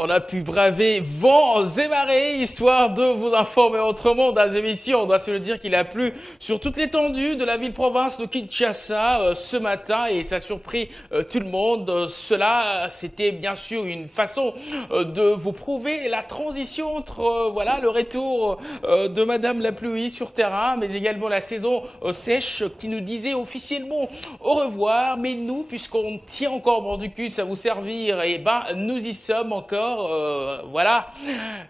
On a pu braver vents et marées, histoire de vous informer autrement dans les émissions. On doit se le dire qu'il a plu sur toute l'étendue de la ville-province de Kinshasa ce matin et ça a surpris tout le monde. Cela, c'était bien sûr une façon de vous prouver la transition entre voilà le retour de Madame la pluie sur terrain, mais également la saison sèche qui nous disait officiellement au revoir. Mais nous, puisqu'on tient encore bon du cul à vous servir, et ben nous y sommes encore. Voilà,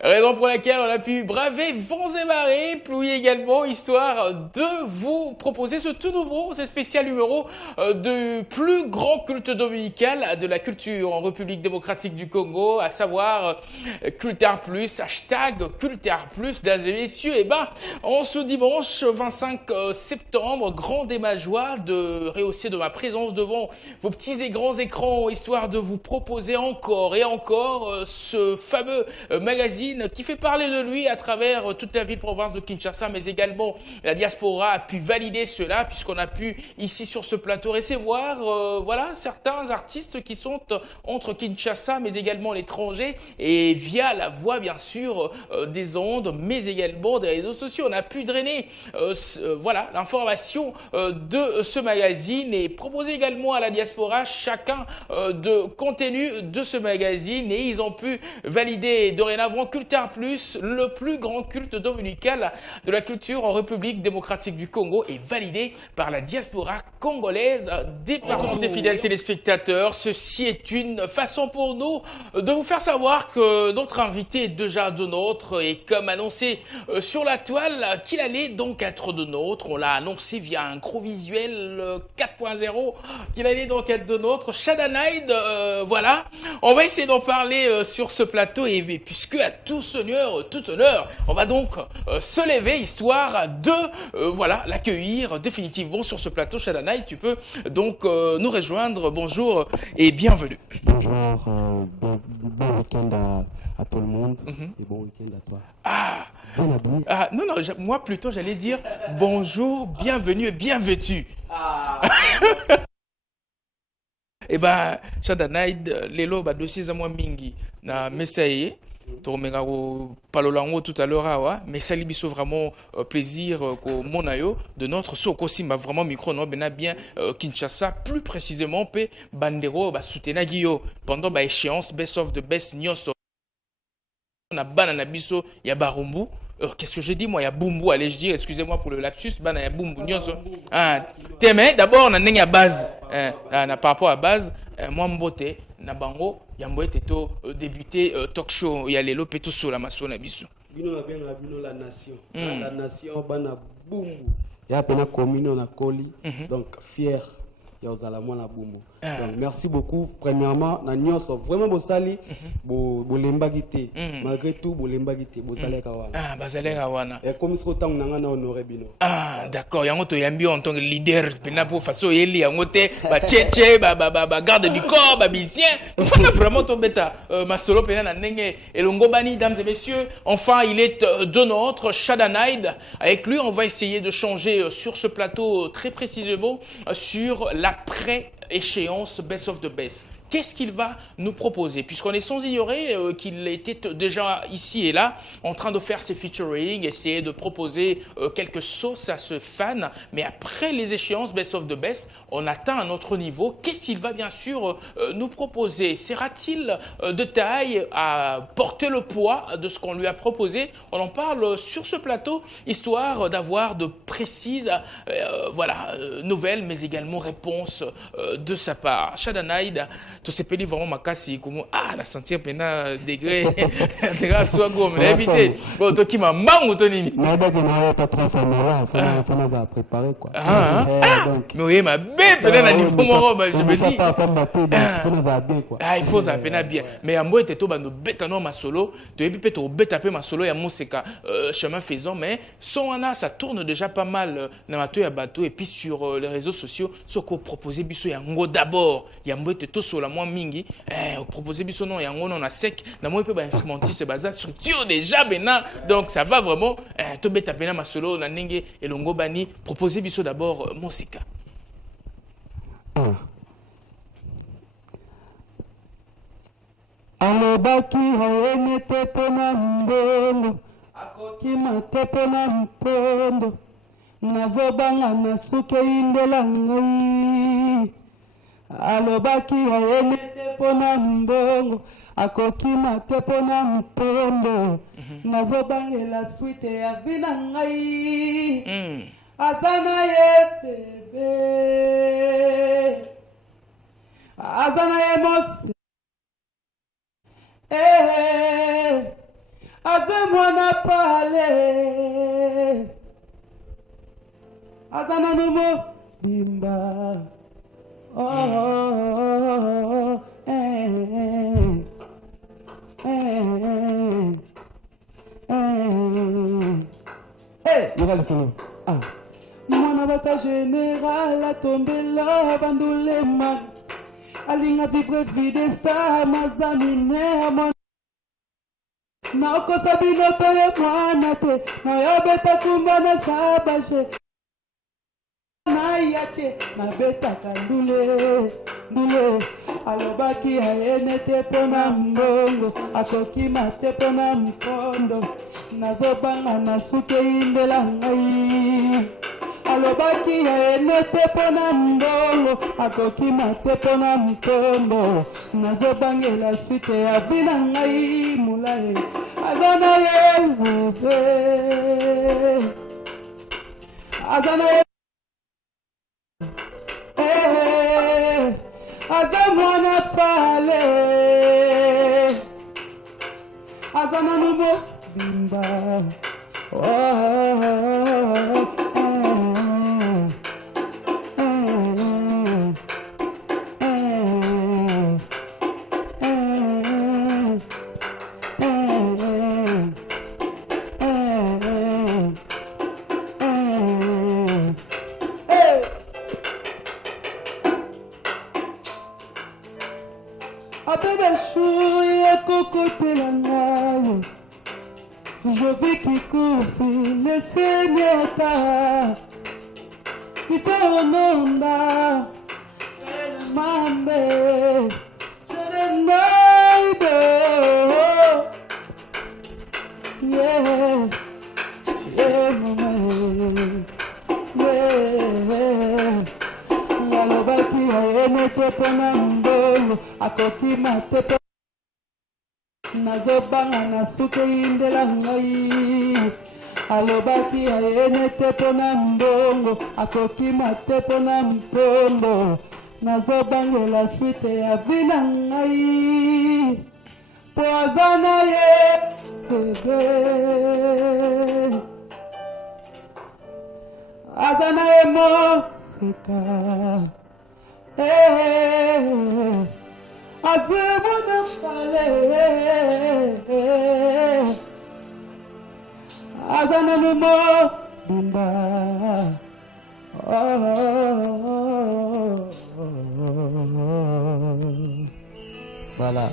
raison pour laquelle on a pu braver vents et marées, pluie également, histoire de vous proposer ce tout nouveau, ce spécial numéro du plus grand culte dominical de la culture en République démocratique du Congo, à savoir Cultart Plus, hashtag Cultart Plus, mesdames et messieurs. Et ben, en ce dimanche 25 septembre, grande est ma joie de rehausser de ma présence devant vos petits et grands écrans, histoire de vous proposer encore et encore ce fameux magazine qui fait parler de lui à travers toute la ville-province de Kinshasa, mais également la diaspora a pu valider cela, puisqu'on a pu ici sur ce plateau recevoir voilà, certains artistes qui sont entre Kinshasa, mais également l'étranger, et via la voix bien sûr des ondes, mais également des réseaux sociaux. On a pu drainer voilà, l'information de ce magazine et proposer également à la diaspora chacun de contenu de ce magazine, et ils ont pu valider dorénavant Cultart Plus, le plus grand culte dominical de la culture en République démocratique du Congo, est validé par la diaspora congolaise. Départementés fidèles téléspectateurs, ceci est une façon pour nous de vous faire savoir que notre invité est déjà de nôtre, et comme annoncé sur la toile qu'il allait donc être de nôtre, on l'a annoncé via un gros visuel 4.0 qu'il allait donc être de nôtre. Shadanide, voilà, on va essayer d'en parler sur ce plateau, et puisque à tout seigneur, tout honneur, on va donc se lever histoire de voilà, l'accueillir définitivement sur ce plateau. Shadanide, tu peux donc nous rejoindre. Bonjour et bienvenue. Bonjour, bon week-end à tout le monde et bon week-end à toi. Ah, Bien habillé. ah non, non, moi plutôt j'allais dire bonjour, bienvenue et bien vêtu. Eh ben, Shadanide, lelo ba dossier za mwa mingi na mesa ye. Tomenga ko palolango tout à l'heure awa, mais ça libiso vraiment plaisir ko monayo de notre soko simba vraiment micro no bena bien Kinshasa, plus précisément pe bandero ba soutenagi yo pendant ba échéance best of the best nyonso na bana na biso ya barumbu. Qu'est-ce que j'ai dit moi? Il y a Bumbu, allez, je dis, excusez-moi pour le lapsus, il y a Bumbu, nyonso. Ah, mais d'abord, on a une base. Par rapport à base, moi, mbote, na bango, il y a mbote to débuté talk show, il y a les lopeto sur la maso na biso. Bino na bien la nation. La nation, bana Bumbu. Il y a peine commune na Koli, donc fier. Donc, merci beaucoup. Premièrement, nous sommes vraiment bosali, bolembagité. Malgré tout, bolembagité, bosale kawana. Ah, bazale kawana. Et comme ce que nous avons honoré bino. Ah, d'accord. Yango to yambi en tant que leader, pena pour façon yeli yango te ba tchétché, ba garde du corps, ba musicien. Enfin, vraiment to beta. Masolo pena na nenge elongo bani, dames et messieurs. Enfin, il est de notre Shadanide. Avec lui, on va essayer de changer sur ce plateau très précisément sur la pré-échéance Best of the Best. Qu'est-ce qu'il va nous proposer? Puisqu'on est sans ignorer qu'il était déjà ici et là en train de faire ses featuring, essayer de proposer quelques sauces à ce fan. Mais après les échéances Best of the Best, on atteint un autre niveau. Qu'est-ce qu'il va bien sûr nous proposer? Sera-t-il de taille à porter le poids de ce qu'on lui a proposé? On en parle sur ce plateau, histoire d'avoir de précises voilà, nouvelles, mais également réponses de sa part. Shadanide, tu sais pas vraiment ma casse comme ah la sentir pena degré degré soit gomme éviter bon toi qui m'a mangu ton nini mais donc on n'a pas trop familier faut nous a préparer quoi donc mais oui ma bête pena na niveau moro je me dis faut nous a bien quoi ah il faut ça pena bien mais ambo était to bando beta no ma solo to ebi peto beta pe ma solo ya musika chemin faisant mais son ana ça tourne déjà pas mal na mato ya bateau et puis sur les réseaux sociaux ce qu'on proposait biso ya ngo d'abord ya mbo était to sur la moi mingi proposer biso non yango non na sec na moi pe ba instrumentiste baza structure déjà bena donc ça va vraiment to beta pena ma solo na ndenge elongo bani proposer biso d'abord musika. alobaki aene te pona mbongo akokima te pona mpondo nazobanga na suke indela ngai alobaki aene te pona mbongo akokima te pona mpondo nazobangela suite ya vina ngai azana ye bebe azana ye mose aze mwana pale azana numo bimba you gotta listen. Mwana bata général atombela bandulema alinga vivre vide sta mazamine mon na okosa binoto ye mwana te na yobeta kumba na sabaje na yake na beta kandule ndule alobaki aene te pona mbongo akokima te pona mpondo nazobanga na suke indela ngai alobaki aene te pona mbongo akokima te pona mpondo nazobangela suite ya vina ngai mulae azana ye bebe azana ye aza mwana pale azana numo bimba je vis qui confie le Seigneur ta qui s'enonda mambe je ne naide yeah yeah yalobaki aene te pona mbongo akokima te nazobanga na suke indela ngai alobaki aene te pona mbongo akokima te pona mpondo nazobangela suite ya vina ngai po aza na ye bebe aza na ye moseka azemona pale azana numo bimba voilà.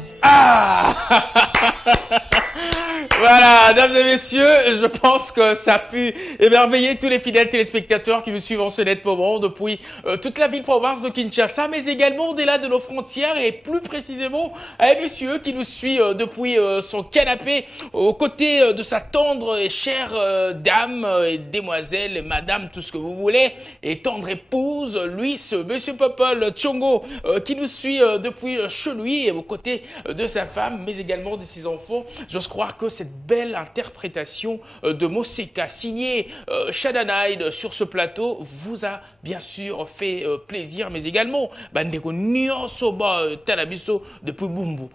Voilà, mesdames et messieurs, je pense que ça a pu émerveiller tous les fidèles téléspectateurs qui me suivent en ce net moment depuis toute la ville-province de Kinshasa, mais également au-delà de nos frontières et plus précisément à un monsieur qui nous suit depuis son canapé aux côtés de sa tendre et chère dame, et demoiselle, et madame, tout ce que vous voulez, et tendre épouse, lui, ce monsieur Popol Tchongo qui nous suit depuis chez lui et aux côtés de sa femme, mais également de ses enfants. J'ose croire que cette belle interprétation de Moseka signée Shadanaid sur ce plateau vous a bien sûr fait plaisir, mais également bandeko nyonso ba talabiso depuis Bumbu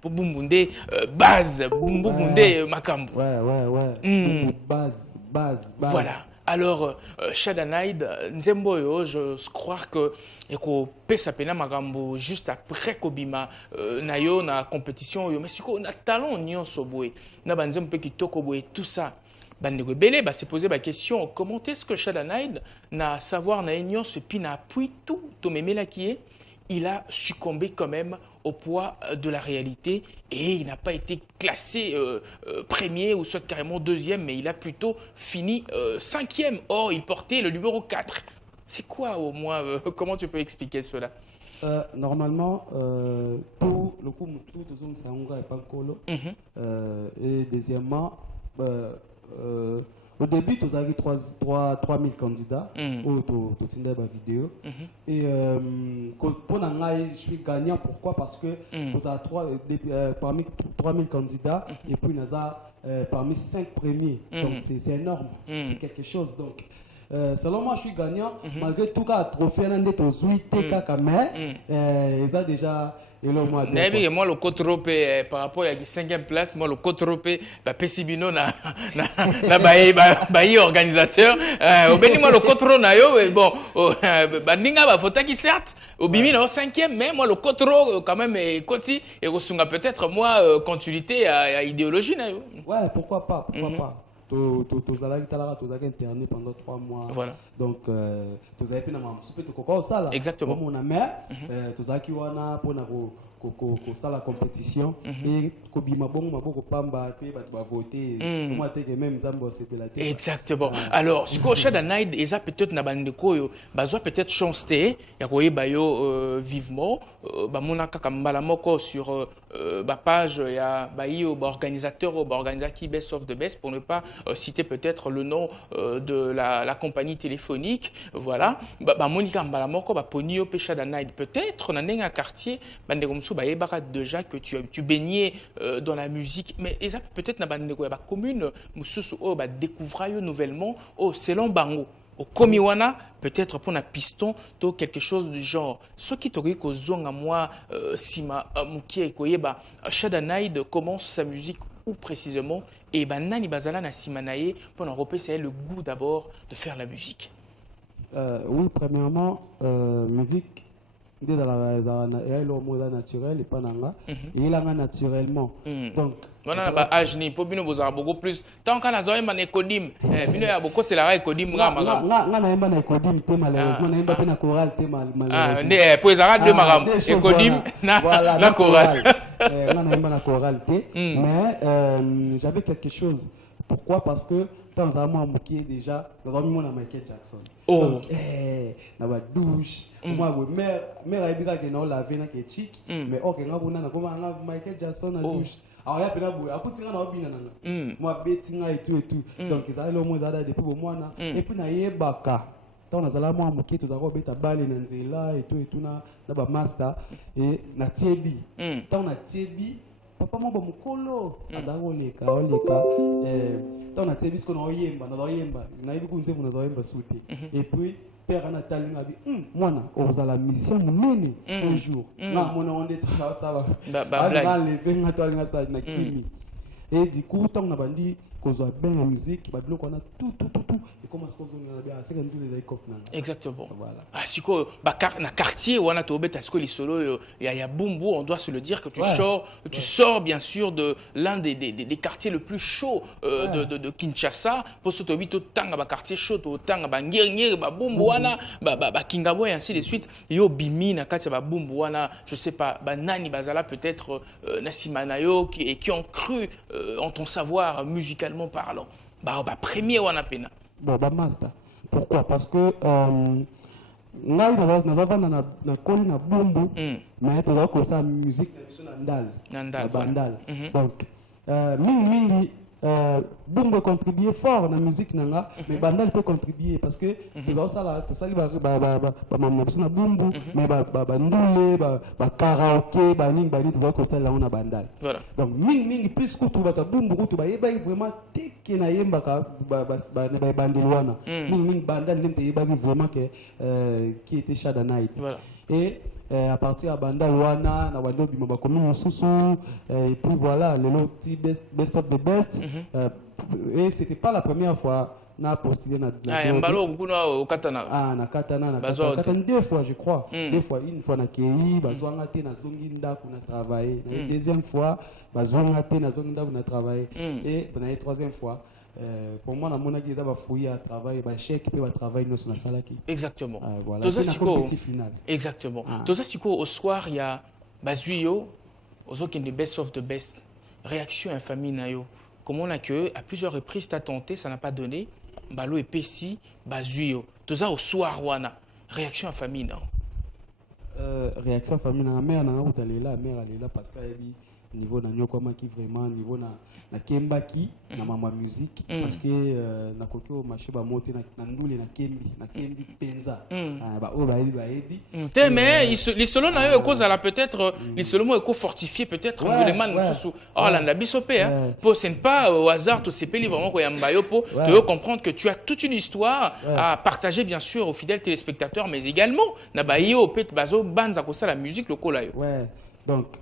pour Bumbunde base Bumbunde makambo. Ouais. Base. Voilà. Alors, Shadanaid, Nzemboyo, je crois que eko pesa pena magambo juste après Kobima nayo na compétition yo mais siko na talent nyonso boy na banzem pe kitoko boy tout ça bandeko belé ba se poser la question comment est-ce que Shadanaid na savoir na nyonso puis na appui tout to memela qui est il a succombé quand même au poids de la réalité et il n'a pas été classé premier ou soit carrément deuxième, mais il a plutôt fini cinquième. Or, il portait le numéro 4. C'est quoi au moins comment tu peux expliquer cela? Normalement, tout le coup, tout ça est pas colo. Et deuxièmement, au début, tu as 3000 candidats au Tinder vidéo. Et pour je suis gagnant. Pourquoi? Parce que parmi 3000 candidats, et puis il y a parmi 5 premiers. Donc c'est énorme. C'est quelque chose. Donc, selon moi, je suis gagnant. Malgré tout, cas trophée, on a des 8 ils ont déjà. Moi, le Cotrope, par rapport à la 5e place, moi, le Cotrope, Pessibino, na organisateur. Au béni, moi, le Cotro, bon, Ninga, faut qui certes, au Bimi, 5e, mais moi, le Cotro, quand même, Koti, et Rosunga, peut-être, moi, continuité à idéologie, ouais, pourquoi pas, pourquoi pas. Tu as interné pendant 3 mois. Voilà. Donc, tu as pu ça. Exactement. Mon mère, tu as pu la compétition et voter. Exactement. Alors, ce que Shada Night, ils ont peut-être peut-être chance vivement. Sur la page, il y a organisateur qui Best of the Best pour ne pas citer peut-être le nom de la compagnie téléphonique. Voilà. Monica Mbalamoko, Ponio Shada Night, peut-être, on a un quartier, déjà que tu baignais dans la musique, mais peut-être dans la commune, découvrir nouvellement, selon Bango. Au Komiwana, peut-être pour un piston, quelque chose du genre. Ce qui t'aurait causé à moi, Sima Moukie Koyeba, Shada Night commence sa musique où précisément, et Nani Bazala na Simanaye, pour en repérer, c'est le goût d'abord de faire la musique. Oui, premièrement, musique. Dans la naturel et pas nanga et il a naturellement donc on a ba âge ni pour bino bozara beaucoup plus tant qu'on a zoé man écodim bino ya beaucoup c'est la écodim nga na yemba na écodim te malheureusement na yemba pe na chorale te malheureusement pour les arabes deux maram écodim na chorale na yemba na chorale te mais j'avais quelque chose. Pourquoi? Parce que dans un mois qui est déjà dans un moment Michael Jackson. Oh. Dans la douche. Moi, mère a bien que non la veine qui est chic, mais ok, on a bon na comment Michael Jackson na douche. Alors il y a plein de boue. Après tu as bien na. Moi betinga et tout. Donc ils allaient au moins ça depuis au mois na. Et puis na yebaka. Tant na zala moi moki to zako beta balle na nzela et tout na ba master et na tiebi. Tant na tiebi papa moko mukolo azaleka tant na tiebi ce qu'on oyemba na yebi kunze mona oyemba souté et puis père Nathalie ngabi mwana ozala musicien munene un jour na mona onde ça va lever ngatolinga ça na kimi et du coup tant na bandi kozwa bien la musique ba biloko na tout et comment est-ce qu'on a bien c'est quand tous les écoles na exactement voilà siko na quartier wana to beta siko lisolo ya Bumbu on doit se le dire que tu sors bien sûr de l'un des quartiers le plus chaud de Kinshasa pour ce to tanga ba quartier chaud to tanga ba ngirngir ba Bumbu wana ba Kingabo et ainsi de suite yo bimi na kati ba Bumbu wana je sais pas ba nani bazala peut-être Nasimanayo qui ont cru en ton savoir musical parlant. Premier wana pena. Master. Pourquoi? Parce que nous avons na koli na Bumbu, mais tu as ça musique na bandal. Donc mingi Bumbu contribuer fort dans la musique nanga, mais bandal peut contribuer parce que tu as ça là, tout ça na Bumbu, mais ndule karaoké bani tu as ça là on a bandal. Donc mingi plus que tu vas Bumbu tu vas vraiment teke na yemba ka bandilwana. Mingi bandal n'imte yeba vraiment que qui était Shada Night. Et à partir de Bandal Wana, na wando bima ba komi mususu et puis voilà le loti best of the best et c'était pas la première fois na postulé na mbalo kuna au katana na katana deux fois je crois deux fois une fois na kei bazwanga te na zongi ndako na travailler na deuxième fois bazwanga te na zongi ndako na travailler et na troisième fois pour moi, on a dit que fouiller à travailler, chèque peut travailler dans son salaki. Exactement. Voilà. Tout ça, c'est compétition finale. Exactement. Tout ça, c'est au soir, il y a Bazuyo, aux autres qui est best of the best. Réaction infamie nayo. Comme on a que à plusieurs reprises t'as tenté, ça n'a pas donné. Balo et Pessi, Bazuyo. Tout ça au soir, wana. Réaction infamie non. réaction famille na mère na utalela mère alela parce que niveau na nyokoma qui vraiment niveau na kembaki na mama musique parce que na kokio marché ba monter na ndule na kembi penza ba o ba ebi te mais les solo na yo cause la peut-être les solo mo ko fortifier peut-être l'élément sous la bisopé hein pour c'est pas au hasard tout ces pays vraiment ko yamba yo pour te comprendre que tu as toute une histoire à partager bien sûr aux fidèles téléspectateurs mais également na ba yo peut bazo banza ko ça la musique lokola yo donc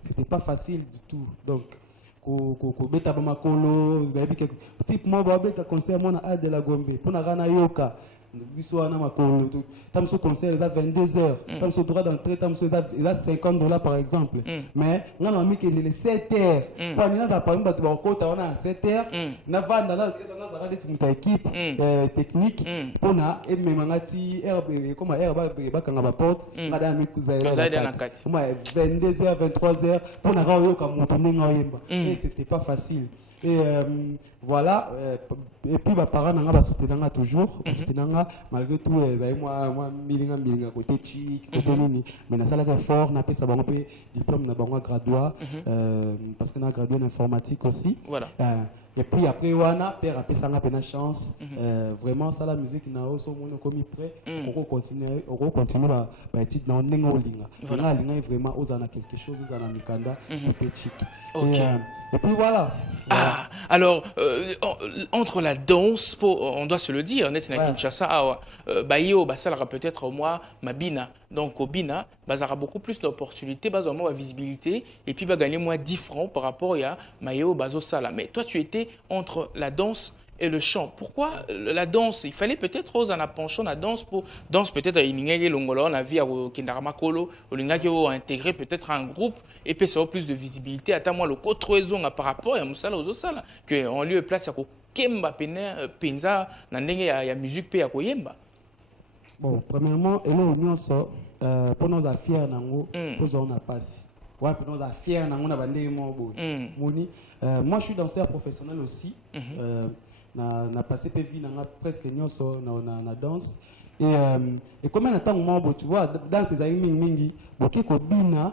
c'était pas facile du tout donc beta ba makolo type moi ba beta concert moi na A de la Gombe pour na gana yoka biso na makolo tam so concert est à 22h tam so droit d'entrée tam so est à $50 par exemple mais ngana mi ke les 7h pour nina za parmi bato ba kota wana 7h na vanda na za radi muta équipe technique pour na et même ngati comme ba kanga ba porte madame kuzaira na kati moi 22h 23h pour na ga yoka moto ninga yemba et c'était pas facile et voilà et puis mes parents n'ont soutenir toujours soutenir malgré tout moi milinga côté chic côté nini mais na sala fort na pesa bango pe diplôme na bango graduat parce que na gradué en informatique aussi voilà et puis après wana père a pesa nga pena chance vraiment ça la musique na oso mono comme prêt on continuer ba étude na ndinga olinga voilà linga vraiment ozana quelque chose ozana mikanda côté chic et puis voilà. Ah, alors, entre la danse, on doit se le dire, net na Kinshasa, Bayo, ça aura peut-être au moins Mabina. Donc, au Bina, ça aura beaucoup plus d'opportunités, ça aura moins de visibilité, et puis va gagner moins 10 francs par rapport à Mayo, Bazo Sala. Mais toi, tu étais entre la danse et le chant. Pourquoi la danse? Il fallait peut-être aux en penchant la danse pour danse peut-être à Iningé Longolo, la vie à Kindarama Kolo, au Lingaki intégrer peut-être un groupe et puis ça aura plus de visibilité. Attends moi le cotroison par rapport à Moussala aux Osala que en lieu et place à Kemba Penza Nandenge ya musique pe à Koyemba. Bon, premièrement, et là on sort pour nos affaires nango faut on a passé. Ouais, pour nos affaires nango na bandé mo moni. Moi je suis danseur professionnel aussi. Na passé pe vie na presque nyonso na danse et combien de temps moi tu vois danse za mingi boki ko bina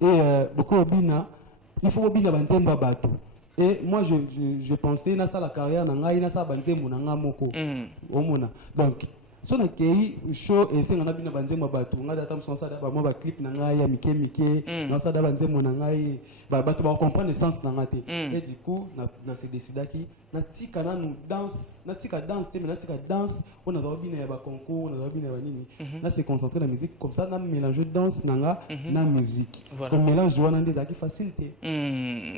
et beaucoup bina il faut bina banzemba bato et moi je pensais na ça la carrière na ngai na ça banzembo na ngamoko omona donc so na kei show et c'est ngana bina banzemba bato ngada tam sonsa da ba moi ba clip na ngai ya mike na ça da banzembo na ngai ba bato ba comprendre le sens na ngate et du coup na se décida ki natika na nous danse natika danse te mais natika danse on a droit bien ba concours on a droit bien ba nini là c'est concentré la musique comme ça na mélange danse nanga na musique parce qu'on mélange wana des acquis facilité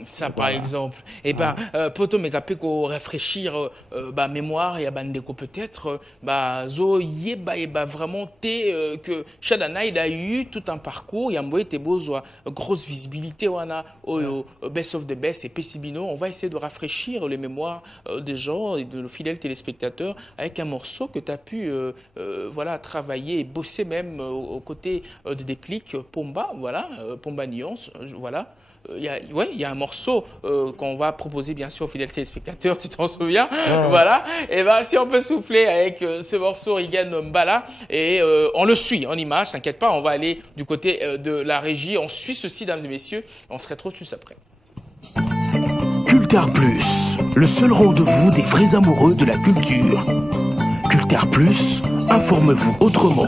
ça par exemple et ben poto mekape ko réfléchir ba mémoire ya bandeko peut-être ba zo yeba et ba vraiment que Shadana il a eu tout un parcours ya mboye te besoin grosse visibilité wana au best of the best et Pessibino on va essayer de rafraîchir les mémoires des gens et de nos fidèles téléspectateurs avec un morceau que tu as pu voilà, travailler et bosser même aux côtés de Déclic Pomba, voilà, Pomba Nuance, voilà. Il y a un morceau qu'on va proposer bien sûr aux fidèles téléspectateurs, tu t'en souviens, voilà. Et ben si on peut souffler avec ce morceau Regan Mbala et on le suit en image, t'inquiète pas, on va aller du côté de la régie, on suit ceci, mesdames et messieurs, on se retrouve juste après. Cultar Plus, le seul rendez-vous des vrais amoureux de la culture. Cultar Plus, informe-vous autrement.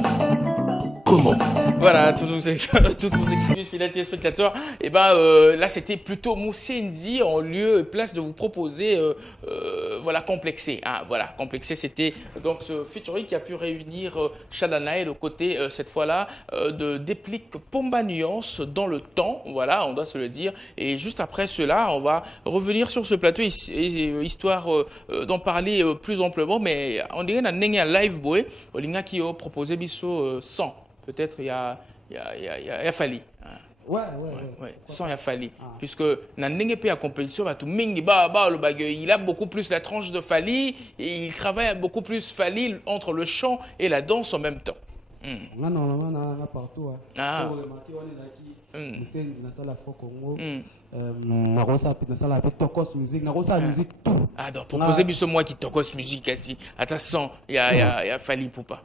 Comment? Voilà, toutes nos excuses, fidèles téléspectateurs. Et ben là, c'était plutôt Moussenzi en lieu et place de vous proposer, voilà, Complexé. Ah, voilà, Complexé, c'était donc ce featuring qui a pu réunir Shadana et le côté cette fois-là de Déplique Pomba Nuance dans le temps. Voilà, on doit se le dire. Et juste après cela, on va revenir sur ce plateau histoire d'en parler plus amplement. Mais on dirait qu'on a un live boy, Olinga qui a proposé biso 100. Peut-être il y a fallu. Ouais. Sans il y a fallu. Puisque dans la compétition, il a beaucoup plus la tranche de Fali et il travaille beaucoup plus Fali entre le chant et la danse en même temps. Non, partout. Ah, donc proposer biso moi qui tokos musique ici. Attention, il y a Fali Poupa.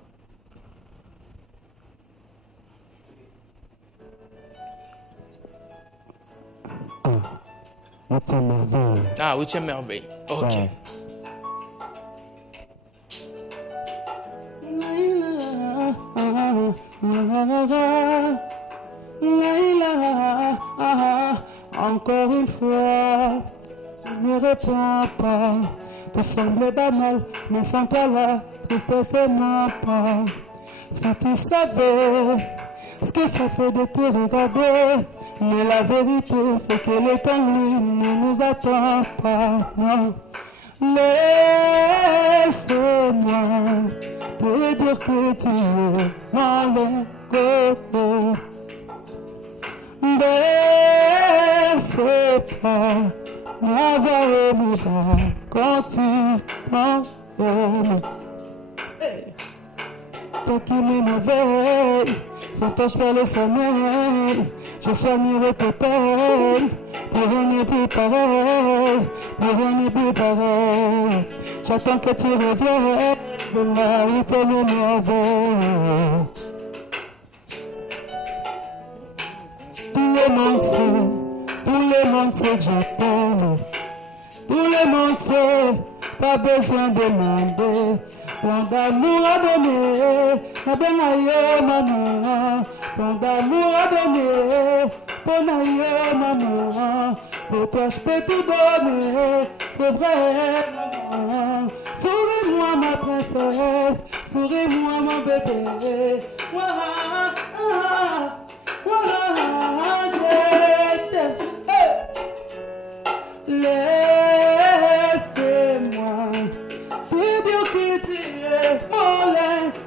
8e merveille. Ah, 8e merveille. Ok. Ouais. Encore une fois, tu ne réponds pas. Tout semble banal, mais sans toi la tristesse ne pas. Si tu savais ce que ça fait de te regarder, mais la vérité c'est que le temps lui ne nous attend pas. Non. Laisse-moi te dire que tu es mon coco. Laisse pas m'avoir aimé quand tu t'envoles. Toi qui m'émerveille, sans toi je perds le sommeil. Je soignerai tes peines, pour rien n'est plus pareil, pour rien n'est plus pareil. J'attends que tu reviennes, c'est là où t'es merveille. Tout le monde sait que je t'aime. Tout le monde sait, pas besoin de demander. Tant d'amour à donner, ma bonne aïe, maman. Tant d'amour à donner, bonne aïe, maman. Pour toi, je peux tout donner, c'est vrai, maman. Souris-moi, ma princesse, souris-moi, mon bébé. Ouah, ah, ouah, je t'aime. Laissez-moi te dire que tu es mon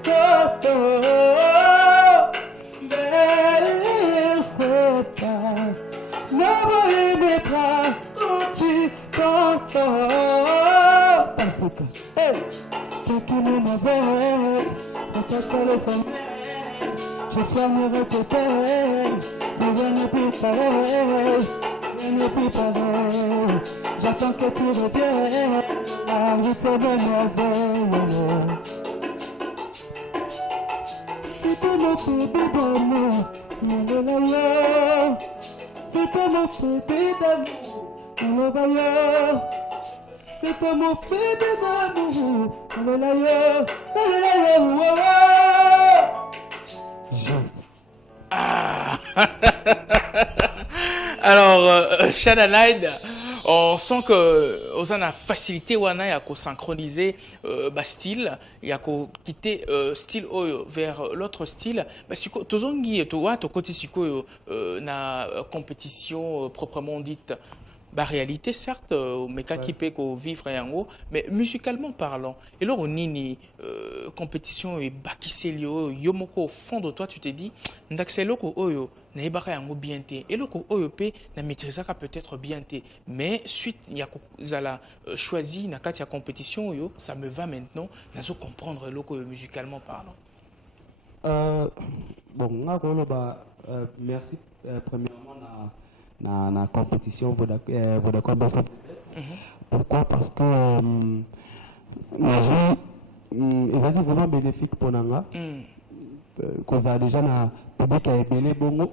coco. Laissez pas m'envoyer mes bras quand tu t'entends. Parce que, hey, toi qui m'émerveille, quand je fais le sommeil, je soignerai tes peines, mais rien n'est plus pareil. N'est plus pareil. J'attends que tu reviennes. La route est de merveille. C'était mon bébé d'amour, mon levailleur. C'était mon bébé d'amour, mon levailleur. C'était mon bébé d'amour, mon levailleur. Juste. Ah. Alors, Shana Light, on sent que on a facilité wana ya ko synchroniser style, ya ko quitter style vers l'autre style. Parce que tozongi to côté siko na compétition proprement dite. Réalité certes, mais quand qui peut vivre en haut, mais musicalement parlant. Et là on nini compétition et bakiselio yomoko au fond de toi tu te dis ndaxelo ko oyo na ibaka yango bien té et loko oyo pe na maîtrisaka peut-être bien té mais suite ya ko zala choisi na kati ya compétition yo ça me va maintenant nazo comprendre loko musicalement parlant. Bon ngakolo merci premièrement na compétition Vodacom Best of the Best. Pourquoi? Parce que ils ont dit vraiment bénéfique pour Nanga. Cause déjà na public a ébélé bongo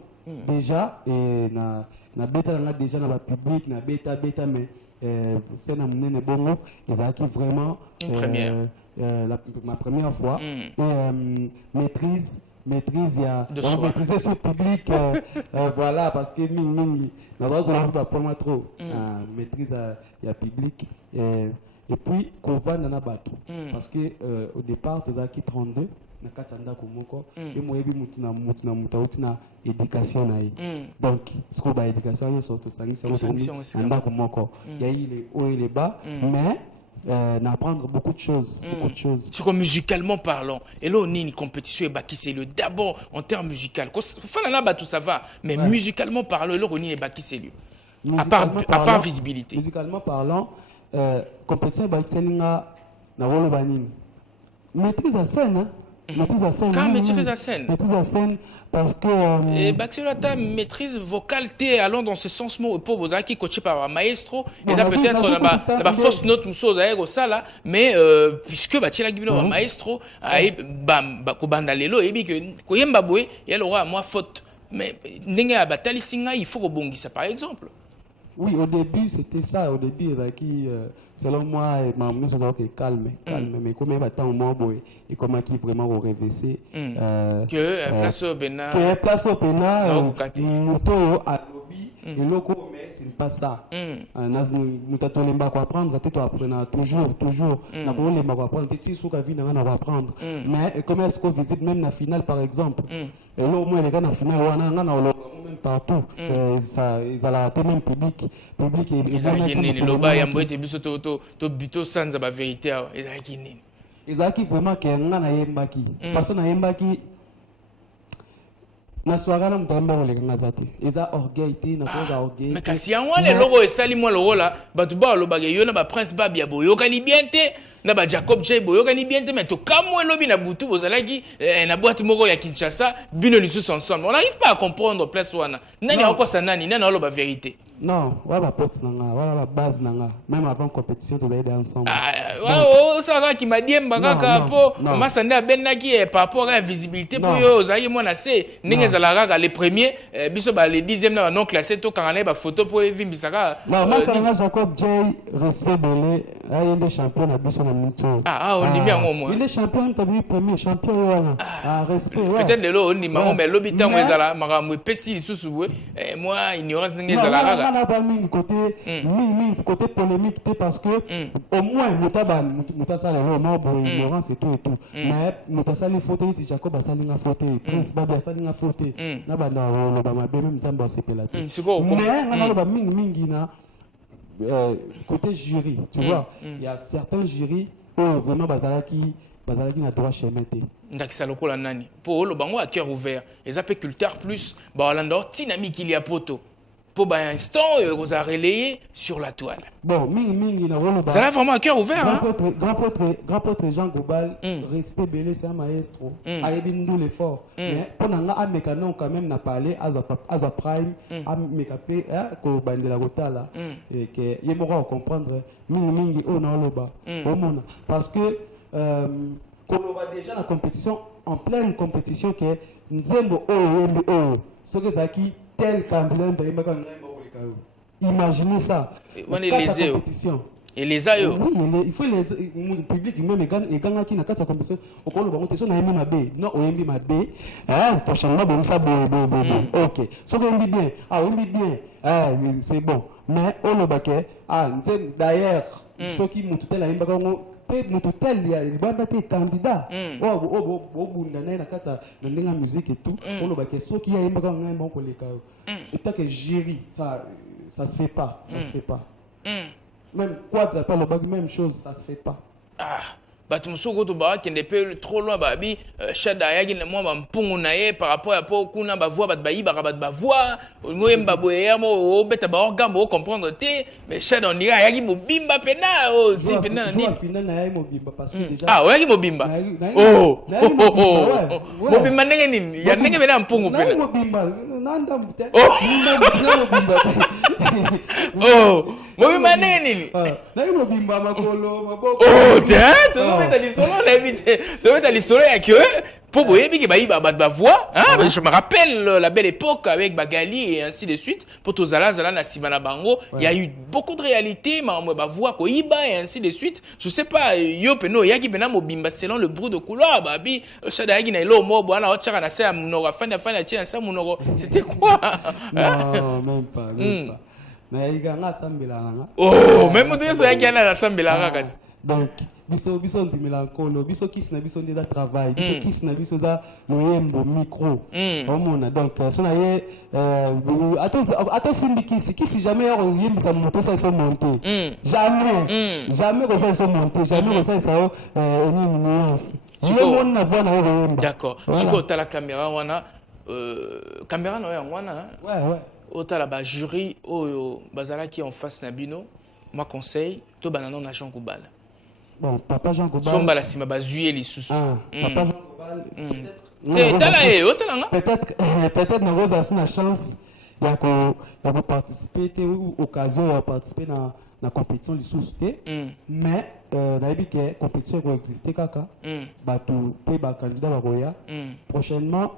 déjà et na bêta na déjà na public na bêta mais c'est na mnene bongo ils ont acquis vraiment ma première fois et maîtrise il y a maîtriser ce public voilà parce que ming na pas pour moi trop maîtrise il y a public et puis qu'on va dans la bateau parce que au départ tu as qui 32 na katanda komoko et moi ebi mutu na éducation na donc ce qu'on va éducation yo surtout sangisa anda komoko il y a les hauts et les bas mais d'apprendre beaucoup de choses. Sur musicalement parlant, et là on est une compétition et c'est le d'abord en termes musicaux. Tout ça va, mais musicalement parlant, là on est c'est lui. À part visibilité. Musicalement parlant, compétition c'est na wolo banini. Maîtrise à scène, hein. Maîtrise à scène. Quand maîtrise à scène. Maîtrise à scène parce que. Et ta maîtrise vocale, allons dans ce sens mot pour vous qui coaché par un maestro. Et ça peut-être la fausse note ou chose à ça là, mais puisque tu as un maestro, il y aura moi faute. Mais il faut que ça par exemple. Oui, au début, c'était ça. Au début, selon moi, ma maman s'est calme. Mais comme il y a tant de monde, et comment qui vraiment au réveillé. Que place au Bénin. Que place au Bénin, nous à lobby, et loco, mais c'est pas ça. Nous t'attendons pas quoi apprendre, tu apprends toujours. Nous avons pas quoi apprendre, si sous la vie, nous va apprendre. Mais comment est-ce qu'on visite même la finale, par exemple? Et là, au moins, les gars, la finale, on a même partout. Ils allaient même public et loba ya mbote biso to bito sanza ba vérité ezaki vraiment que ngana yembaki façon na yembaki na soirée na mtambe ole ngazate eza orgueil te na koza orgueil mais kasi yango le logo esali mo logola batu ba loba ke yo na ba prince ba bia boyo kani bien te na ba Jacob J boyo kani bien te mais to kamwe lobi na butu bozalaki na boîte moko ya Kinshasa bino lisusu ensemble on n'arrive pas à comprendre place wana nani akosa nani loba vérité. Non, voilà la porte voilà la base nanga. Même avant compétition, tu allez ensemble. Ça va qui m'a dit mbaka po masanda benaki par rapport à la visibilité pour yo zayi moi na c'est ninge zalara les premiers biso ba les 10e na non classé to quand ba photo pour vim bisaka. Non, masanda Jacob J respect belé, il est champion na biso na minto. On dit bien moi. Il est champion tabi premier champion wana. Respect. Peut-être le lo on dit mais l'obita moi zala makamwe pesi lisusu moi ignorance ninge zalara. Côté polémique parce que au moins mutasa ignorance et tout mais mutasa les fautes si Jacob a sali nga faute prince babi a sali nga faute na banda lo ba mabe même nzambo asepela te mais ngana lo ba mingi na côté jury tu vois il y a certains jurys vraiment bazalaki na droit chemin te ndakisa lokola nani po lo bango à cœur ouvert les appels culture plus ba Orlando dynamique il y a poto pour un instant, vous a relayé sur la toile. Bon, ça a vraiment un cœur ouvert. Grand prêtre Jean Gobal, respect belé, c'est un maestro. Aïbindou l'effort. Mais pour nous, Amekanon quand même n'a parlé à sa prime, à Mekapé, qu'au bain de la gota là, et que il m'aura comprendre. Mingi oh non loba, oh mon, parce que qu'on va déjà la compétition, en pleine compétition que Nzembo oh, ce que ça qui tel candidat imaginez ça. Les compétition. Et les aïeux. Oui, il faut le public même et gagner qui n'a qu'à sa compétition. Au cours de la compétition, on a aimé ma B. Non, on a aimé ma B. Prochainement, on ça ok. Ce qu'on dit bien. On dit bien. C'est bon. Mais on a baqué. D'ailleurs, ceux qui m'ont tout à l'heure, mututel ya libanda te candidat bunda na kata na ndenga musique et tout on lo ba ke soki ya yemba nga mba ko leka et tant que jury ça se fait pas même quadra pas le bag même chose ça se fait pas bato mosuku to ba kende pe trop loin babi shada yaki na mwa mpungu na ye par rapport à po kuna ba voix ba yiba ba voix ngoyemba boyer mo beta ba organe o comprendre te mais shada on ira yaki mobimba pena ti pena ni final na yaki mobimba parce que déjà yaki mobimba mobimba ndenge nini ya ndenge bena mpungu pena mobimba nanda mute mobimba ndenge nini na mobimba makolo maboko tu les soleils avec eux pour boyebi qui baïba ba voix je me rappelle la belle époque avec Bagali et ainsi de suite pour tous zala na Sivana Bango il y a eu beaucoup de réalité ba voix ko iba et ainsi de suite je sais pas yo peno yaki bena mobimba selon le bruit de couloir babi shada yaki na ilo mo bwana otchaka na sa munoro fanya tia sa munoro c'était quoi non même pas mais il ganga sambela même tu so yaki na sambela kati donc biso nzimela nkolo biso kisi na biso ndeza travail biso kisi na biso za loyembo micro omona donc sona ye ato simbi kisi jamais yembisa moto ça sont monté jamais ko ça sont monté jamais ko ça une nuance je mon na voix na loyembo d'accord siko tala caméra wana caméra na wana ouais otala ba jury oyo bazala qui en face na bino moi conseil to banana na Jean Gobal. Bon, papa Jean Gobal. Somba la sima bazuye lisusu. Papa Jean Gobal. Peut-être na goza sina chance ya ko participer ou occasion ya participer na compétition lisusu te. Mais na yebi que compétition ko exister kaka. Ba tu pe ba candidat ba koya. Prochainement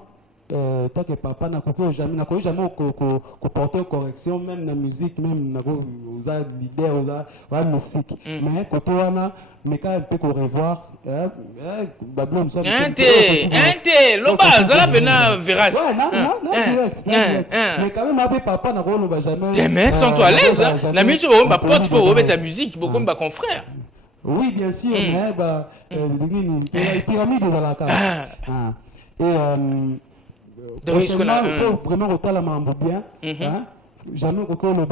tant que papa n'a jamais porté correction même la musique même n'a aux leader aux musique mais quand on a mais quand un peu qu'on revoir babylone ça loba zala pena veras non direct mais quand même après papa n'a pas jamais des mecs sont toi à l'aise la musique ba pote pour ta musique beaucoup ba confrère. Oui, bien sûr, mais les pyramides de la carte. Et il faut vraiment rester la main bien. Jamais aucun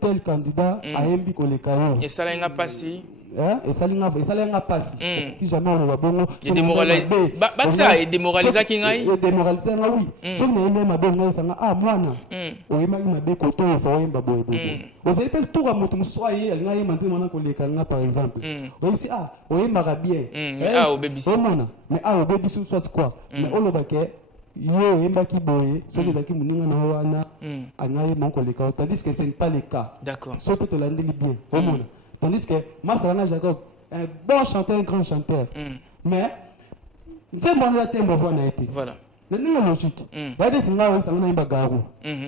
tel candidat a un bic au lécaillon. Et ça l'a passé. Et ça l'a passé. Qui jamais on va bon. Et démoralisé. Ça est démoralisé qui ngaï. Et démoralisé oui. Si on est même à bon ça ah moi na. On est mal ma bé koto on fait un babo. Vous savez pas tout à moto soyez elle ngaï manzi mana ko lécaillon par exemple. On dit ah on est marabien. Ah au baby. Mais ah au baby soit quoi. Mais on le baquet. Yo embaki boye soki zaki muninga na wana angaye monko le cas tandis que ce n'est pas le cas. D'accord. So peut te l'andeli bien au monde. Tandis que Masalanga Jacob un bon chanteur, un grand chanteur. Mais c'est bon la tembo voix été. Voilà. Le ninga logique. Regardez si nga ça na mbagaro. Les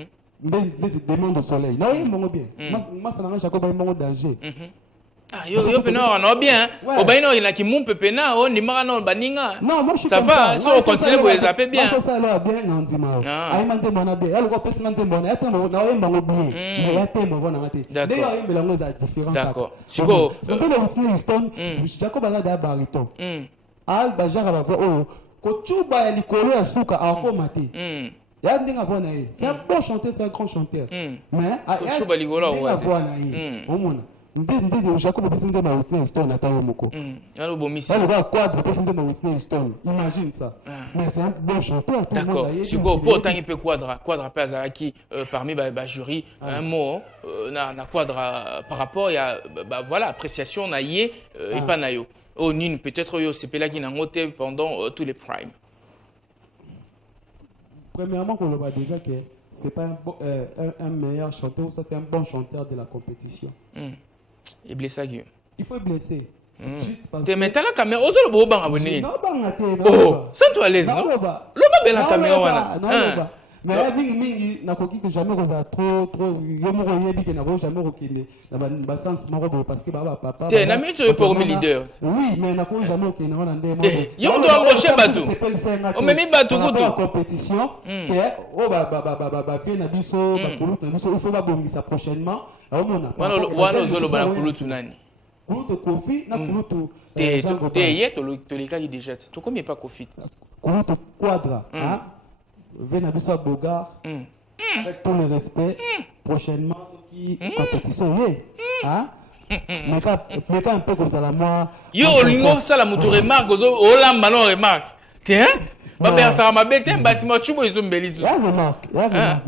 démons du soleil. Non, il mongo bien. Masalanga Jacob il mongo danger. Ah, yo pena on bien. Au baino il a qui mon pepena on ni marano baninga. Non, moi je suis ça va, so on continue pour les appeler bien. Ça là bien non dis-moi. Ai manze bona bien. Elle ko pesa manze bona. Ya tembo na o mbango bien. Mais ya tembo bona mate. D'ailleurs, il melango za différent. D'accord. Siko. C'est le Whitney Houston, Jacob Azad da bariton. Al bajara ba vo oh ko tuba likolo ya suka akomate. Ya ndinga bona ye. C'est un bon chanteur, c'est un grand chanteur. Mais tuba likolo wa bona ye. O mona. Ndé Jacob Bessenze ma Whitney Stone atayo moko. Alors bon mission. Alors va quadre Bessenze ma Whitney Stone. Imagine ça. Mais c'est un bon chanteur. D'accord. Siko pour autant il peut quadra pas Azalaki parmi ba jury un mot na quadra par rapport il y a voilà appréciation na yé et pas na yo. Oh nine peut-être yo c'est là qui n'a noté pendant tous les primes. Premièrement qu'on le voit déjà que c'est pas un meilleur chanteur, c'est un bon chanteur de la compétition. Et blessé. Il faut blesser. Juste parce que... Tu la caméra, ose le beau bang abonné. Non, bang oh, sans toi à l'aise, non? Le bas belle la caméra. Non, mais mingi nakoki que jamais koza trop yo moko yebi que nako jamais okine na ba sens moko parce que baba papa te na mi tu pour leader oui mais nako jamais okine na ndé mo yo ndo embaucher batou o memi batou kutu compétition que o ba fait na biso ba kulutu na biso il faut ba bongisa prochainement au mona wana zo lo ba kulutu nani kulutu Kofi na kulutu te ye to le cas déjà to combien pas Kofi kulutu quadra hein Venabusa Bogart, avec tout le respect, prochainement, ce qui compétition, hein? Mais quand un peu comme ça, moi. Yo, lingo, ça la moto remarque, oh là, maintenant remarque. Tiens, bah, ça m'a bête, bah, si moi, tu vois, ils ont belle. Il y a remarque,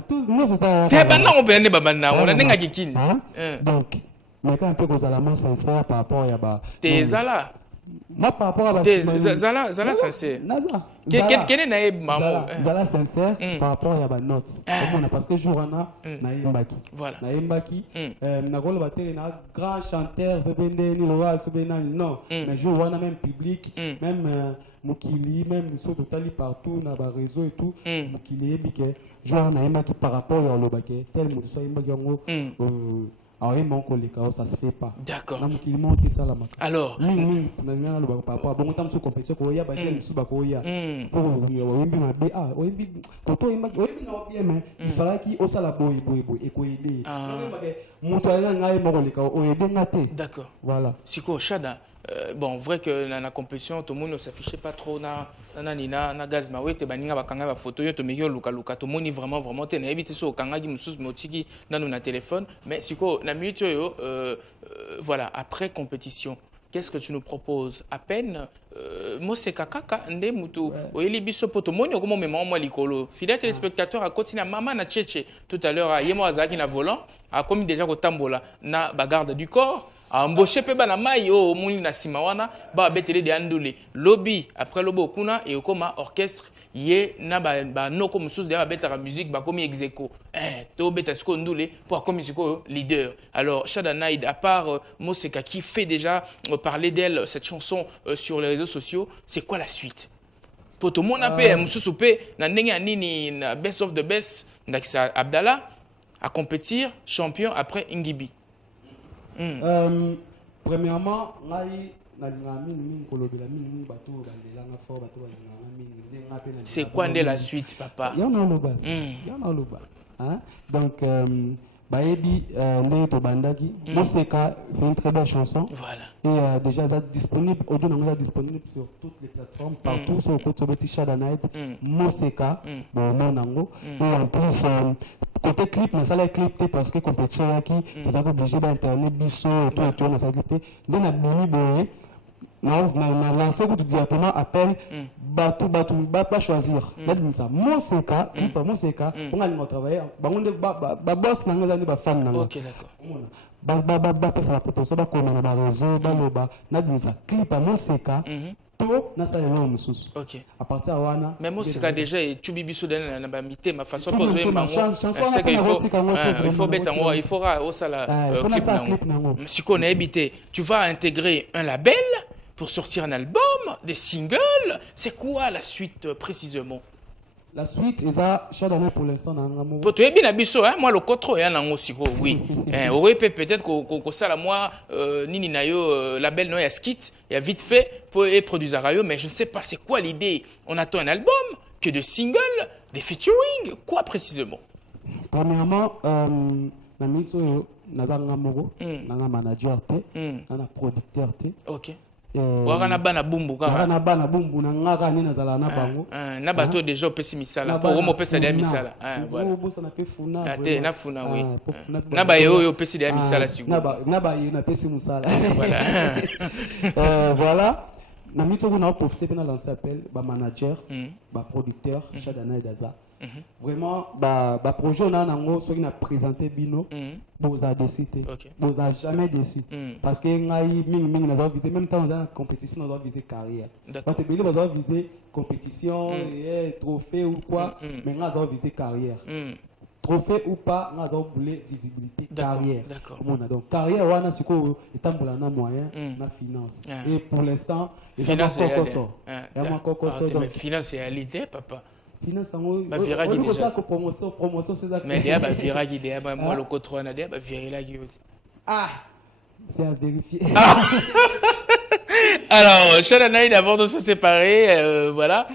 tout, nous, c'est un. T'es maintenant, on peut aller, babana, on a des kikin. Donc, mais quand un peu comme ça, moi, sincère par rapport à bah. T'es là. Moi, par rapport à Zala sincère. Quel est naïb, maman? Zala sincère par rapport à la note. Parce que jour on a Naïmbaki. Voilà. Naïmbaki. Nagolo Baté, un grand chanteur, non. Mais jour on a même public, même Mukili, même sur totali partout, dans le réseau et tout. Mukili, jour on a Naïmbaki par rapport à l'Obaké. Tel monde soit Naïmbaki. Alors, ça se fait pas. D'accord. Alors, d'accord. Voilà. Siko Shada. Bon, vrai que dans la compétition, tout le monde ne s'affichait pas trop na gaz ma wete baninga bakanga ba photo yo to meyo luka tout le monde vraiment te na ebité so kanga gi mususu motiki dans na téléphone mais siko na minute yo voilà après compétition qu'est-ce que tu nous proposes à peine moi c'est kakaka nde mutu oyeli biso poto moni okomo mema moi likolo fidèle téléspectateur a continué mama na tchétché tout à l'heure yemo azaki na volant a commis déjà ko tambola na bagarde du corps embauché pe bana mai o moni na simawana ba betele de andole lobby après lobo kuna et okoma orchestre ye na ba noko mususu de ba betara musique ba komi execo to beta sko ndule pour komi siko leader. Alors Shada Naïd à part Moseka qui fait déjà parler d'elle cette chanson sur les réseaux sociaux, c'est quoi la suite? pour tout le monde appelle mususu pe na ndenge ya nini na best of the best ndakisa Abdallah à compétir champion après Ngibi. Premièrement, c'est quoi la suite, papa? Il y en a le bas. Donc, Moseka, c'est une très belle chanson. Voilà. Et déjà, c'est disponible, audio est disponible sur toutes les plateformes, partout sur le côté Sobeti Shadanaid, Moseka, Monango. Et en plus, côté clip, mais ça l'a clipé parce que compétition qui, vous avez obligé d'internet, bisso et tout, et tout, on a clipé. Donc, on a bien boyé. On a lancé directement appel Batou pas choisir. Ça Moseka, clip Moseka, on a travaillé. Boss n'a pas de fan. Ok, d'accord. Ça la proposition ba comme na réseau ba loba na binza clip Moseka. Na ça le mususu. OK. À partir wana. Mais Moseka déjà et tu bibiso na ba mité ma façon poser ma chanson il faut mettre en il faudra au sala clip nango. Si qu'on a habité, tu vas intégrer un label pour sortir un album, des singles. C'est quoi la suite précisément? La suite, ils ont chaque année pour l'instant dans l'amour. Pour toi, bien abisso, moi le contrôle est en aussi oui. Oui, peut-être que ça la moi nini nayo label no ya skit, il y a vite fait pour produire radio, mais je ne sais pas c'est quoi l'idée. On attend un album, que de singles, des featuring, quoi précisément? Premièrement, na mitso naza ngamoko, na manager te, na producteur te. OK. Wakana bana bumbu kaka. Wakana bana bumbu na ngaka ni nazala na bango. Na bato déjà opesi misala. Pour mo pesa dia misala. Voilà. Bo bosa na pe funa. Ate na funa oui. Na ba yo opesi dia misala siku. Na ba ye na pesi musala. Voilà. Voilà. Na mitso ko na profiter pe na lancer appel ba manager, ba producteur, Shadana et Daza. Vraiment projet on a nango so na présenter bino boza décidé boza jamais décidé parce que ngai mingi na viser même temps dans la compétition on doit viser carrière parce que bili doit viser compétition et trophée ou quoi mais ngai doit viser carrière trophée ou pas ngai doit vouloir visibilité carrière donc carrière wana siko etambola na moyen na finance et pour l'instant finance donc finance est réalité papa. Finance ba viragi déjà promotion c'est ça mais il y a ba viragi il y a moi le contrôle on a dit ba viragi c'est à vérifier. Alors Shadanaid avant de se séparer voilà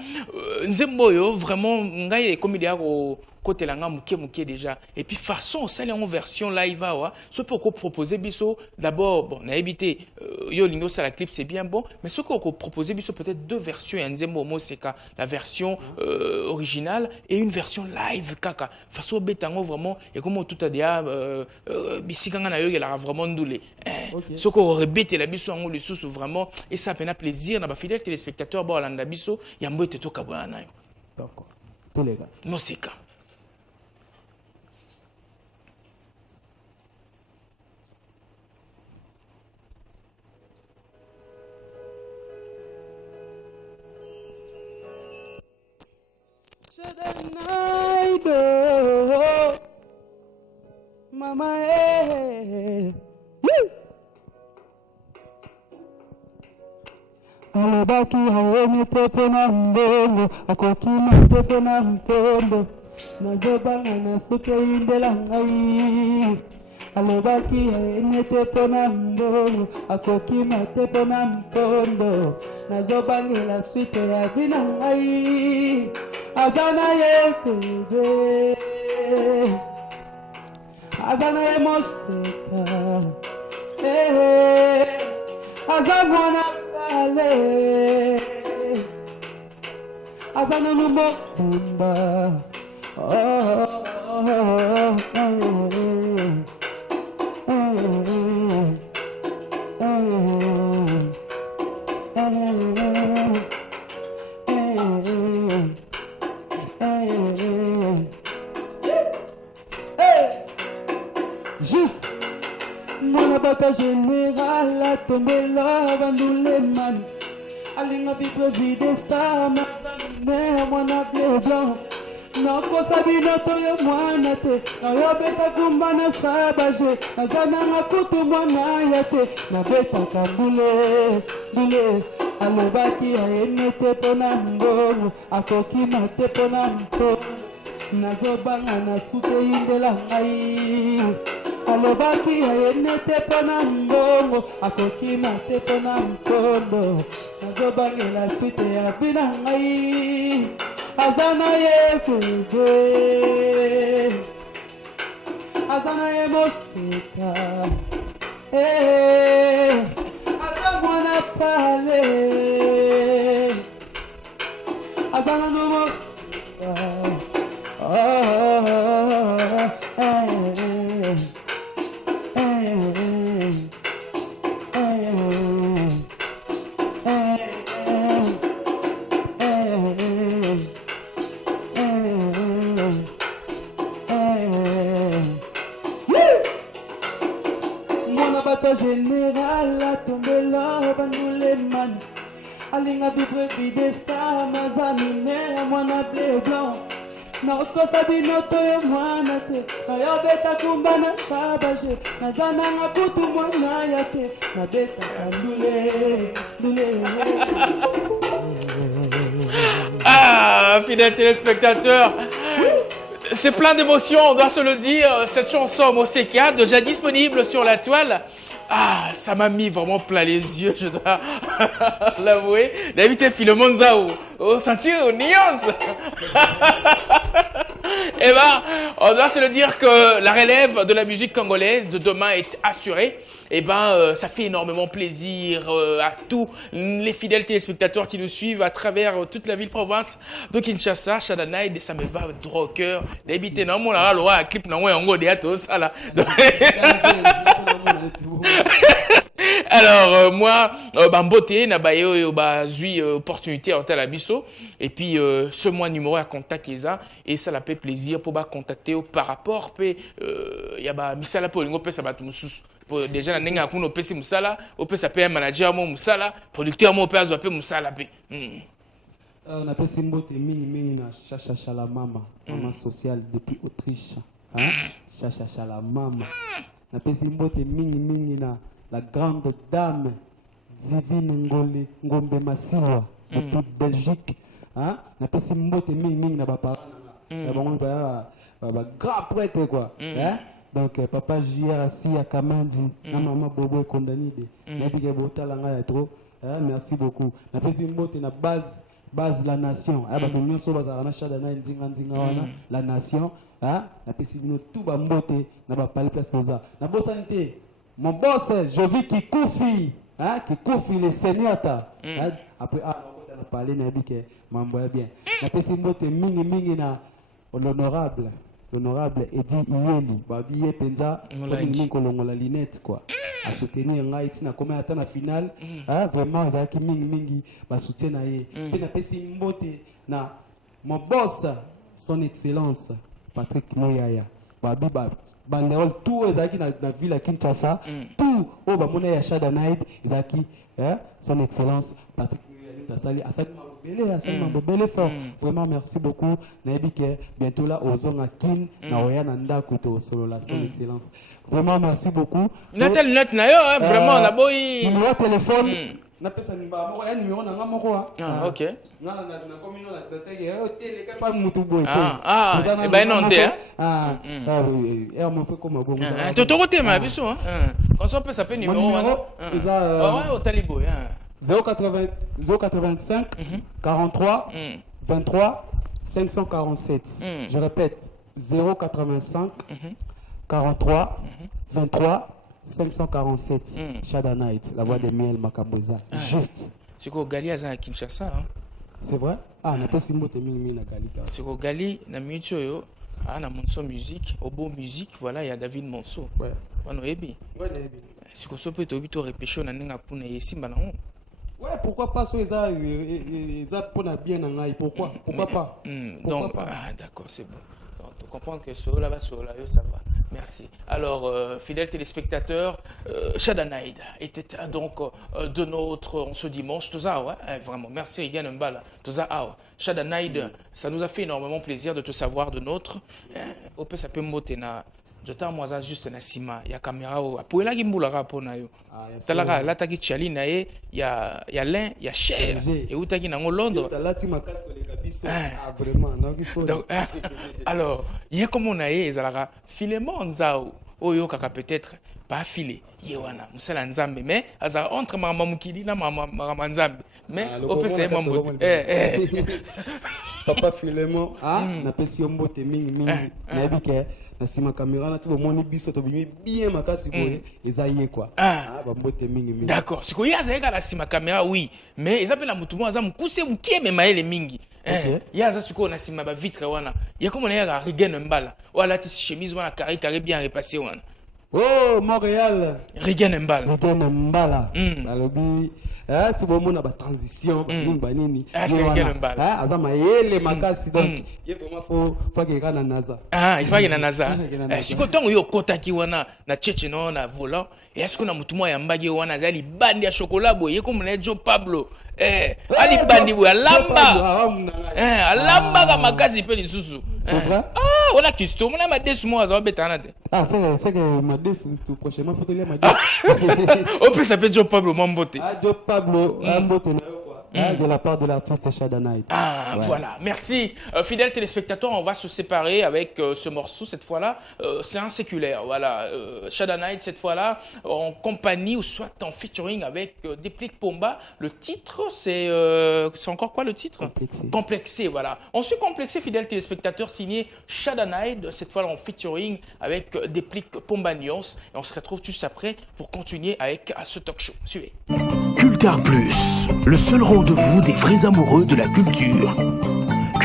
Nzemboyo vraiment ngai comme il y a côté langa muke déjà et puis façon ça en version live wa ce peut proposer biso d'abord bon na habité yo lingo ça la clip c'est bien bon mais ce qu'on proposer biso peut-être deux versions Nzembo Moseka la version originale et une version live kaka façon betango vraiment et comme tout a dia bisikanga na yo il a vraiment ndoulé ce qu'on répète la biso en le sous vraiment et ça peine plaisir na ba fidèles téléspectateurs ba landa biso ya mbote to kabona na yo d'accord tous les gars Moseka. Mama alobaki aoni tepe na mbongo akokima tepe na mpondo nazobanga na suke indela ngai alobaki aoni tepe na mbongo akokima tepe na mpondo nazobangela suite ya vina ngai azana yekebe azana ye Moseka azamwana kale azana numo bamba juste mon abata général a tombé là bandoule man alinga vivre vide star mais moi na bleu blanc na kosa binoto yo mwana te na yo beta kumba na sabaje azana ngakutu mwana ya te na beta kambule bule alobaki ayene te pona mbongo akokima te pona mpo nazobanga na suke indela ngai alobaki ayene te pona mbongo akokima te pona mpondo nazobangela suite ya bina ngai azana ye bebe azana ye moseka aza mwana pale azana no moseka général a tombé là, bandoulet man. Alinga vibre vide star, mazamine, mwana blé blanc. Na okosa binoto yo mwana te, na yo beta kumba na sabaje, na zana nga kutu mwana ya te, na beta kandoule, doule. Ah, fidèles téléspectateurs, c'est plein d'émotions, on doit se le dire. Cette chanson Moseka, déjà disponible sur la toile. Ah, ça m'a mis vraiment plein les yeux, je dois l'avouer. D'habitude, Philemon Zao, sentir une nuance. Eh ben, on doit se le dire que la relève de la musique congolaise de demain est assurée. Eh ben, ça fait énormément plaisir à tous les fidèles téléspectateurs qui nous suivent à travers toute la ville-province de Kinshasa. Shadanaïd, ça me va droit au cœur. D'habitude, non, mon un clip, non, on dit à tout ça là. Alors moi Bamboté na bayo bazui opportunité en tel abisso et puis ce mois numéro à contact et ça la fait plaisir pour ba contacter par rapport pe ya ba misala po lingo pe ça ba tumususu déjà na nenga kuno pesi musala o pe ça pe manager mo musala producteur mo pe azo pe musala pe on appelle Simbote mingi na chacha la mama maman sociale depuis Autriche hein chacha la mama na pe Simbote mingi na la grande dame Divine Ngombe Massiwa depuis Belgique hein na pe Simbote mingi na papa na bango ba grand prêtre quoi hein donc papa JR assis à Kamandi na maman Bobo Kondanide na bige botala nga ya trop merci beaucoup na pe Simbote na base la nation ba to nyonso bazana Shadanaïd nzinga wana la nation hein na pe Simbote tout ba mbote na ba pali place poza na bosanité. Mon boss, je vis Kikoufi, hein, Kikoufi, le seigneur, hein? Après, on a parlé, on a dit que m'envoie bien. Après, c'est mot mingi na l'honorable Edi Iyeli, babiye penza, comme la linette quoi, à soutenir un Haïti na comme attend la finale, hein, vraiment, ça qui mingi, ba soutien na ye. Puis après, c'est mbote na mon boss, son excellence, Patrick Moyaya, babi banderole tout ezaki na ville à Kinshasa tout au bamona ya Shadanaïd ezaki son excellence Patrick Tasali asali mabele fort vraiment merci beaucoup nayebi que bientôt là ozonga kin na oya na ndako to solo la son excellence vraiment merci beaucoup natel note na yo vraiment la boy numéro téléphone na pesa nimba moko ya numéro na nga moko OK na komino na tete tele ka pa mutu boy e ben non te mon fait comme bon to côté ma biso quand ça peut s'appeler numéro ouais au talibo 085 43 23 547 je répète 085 43 23 547 Shadanaïd, la voix de Miel Makaboza. Juste. C'est quoi Gali à Kinshasa hein? C'est vrai? Ah, on a pas si mot Gali. C'est quoi Gali na Michoyo, na Monso musique, au beau musique, voilà, il y a David Monso. Ouais. On a ebi. Ouais, c'est quoi ça peut être obito répétition na nenga puna yesimba na on. Ouais, pourquoi pas ça pour la bien en aïe, pourquoi pas? Donc d'accord, c'est bon. Tu comprends que sur là-bas, ça va. Merci. Alors, fidèles téléspectateurs, Shadanaïd était donc de notre, on se dimanche, vraiment, merci Egan Mbala, Shadanaïd, ça nous a fait énormément plaisir de te savoir de notre, au ça peut m'otena Jota mwaza juste na sima ya caméra o apoela gimbula rapona yo talaka la taki chali na ye ya lin ya cher et utaki na Londres talati makasi le kabiso vraiment na kiso donc alors ye comme na ye ezalaka filement nzao oyo kaka peut-être pas filé yewana musala nzambe mais azara entre mama mukili na mama nzambe mais opese mambo papa Filemon na pesi mbote mingi na bike na sima caméra na tibo moni biso to bien makasi boye ezaye quoi ba mbote mingi d'accord siko yaza eka na sima caméra oui mais ezapela mutumo aza mukuse mukie me maele mingi yaza siko na sima ba vitre wana yako mona ya Rigen Mbala wala ti chemise wana carré bien repassé wana. Oh, Montréal. Rigen Mbala. Alobi, tu vois mon transition, banini. C'est Rigen Mbala. Azama yele makasi donc, il vraiment faut qu'il y ait na NASA. Il faut qu'il y ait na NASA. Si quand yo kota ki wana na cheche no na volant, et est-ce qu'on a mutumo ya mbagi wana zali bandi ya chocolat boye comme na Joe Pablo. Ali bandi boye lamba. Lamba ka makasi pe lisusu. C'est vrai? On a kisto, on a ma desu mo azawa betana te. C'est que ma desu tout prochainement faut te lire ma desu. On peut s'appeler Joe Pablo Mambote. Joe Pablo Mambote. De la part de l'artiste Shada Night. Voilà. Merci. Fidèles téléspectateurs, on va se séparer avec ce morceau cette fois-là. C'est un séculaire. Voilà. Shada Night cette fois-là en compagnie ou soit en featuring avec Deplik Pomba. Le titre, c'est encore quoi le titre? Complexé. Voilà. On se complexé, fidèles téléspectateurs, signé Shada Night. Cette fois-là en featuring avec Deplik Pomba Nuance. Et on se retrouve juste après pour continuer avec ce talk show. Suivez. Cultar Plus, le seul rendez-vous des vrais amoureux de la culture.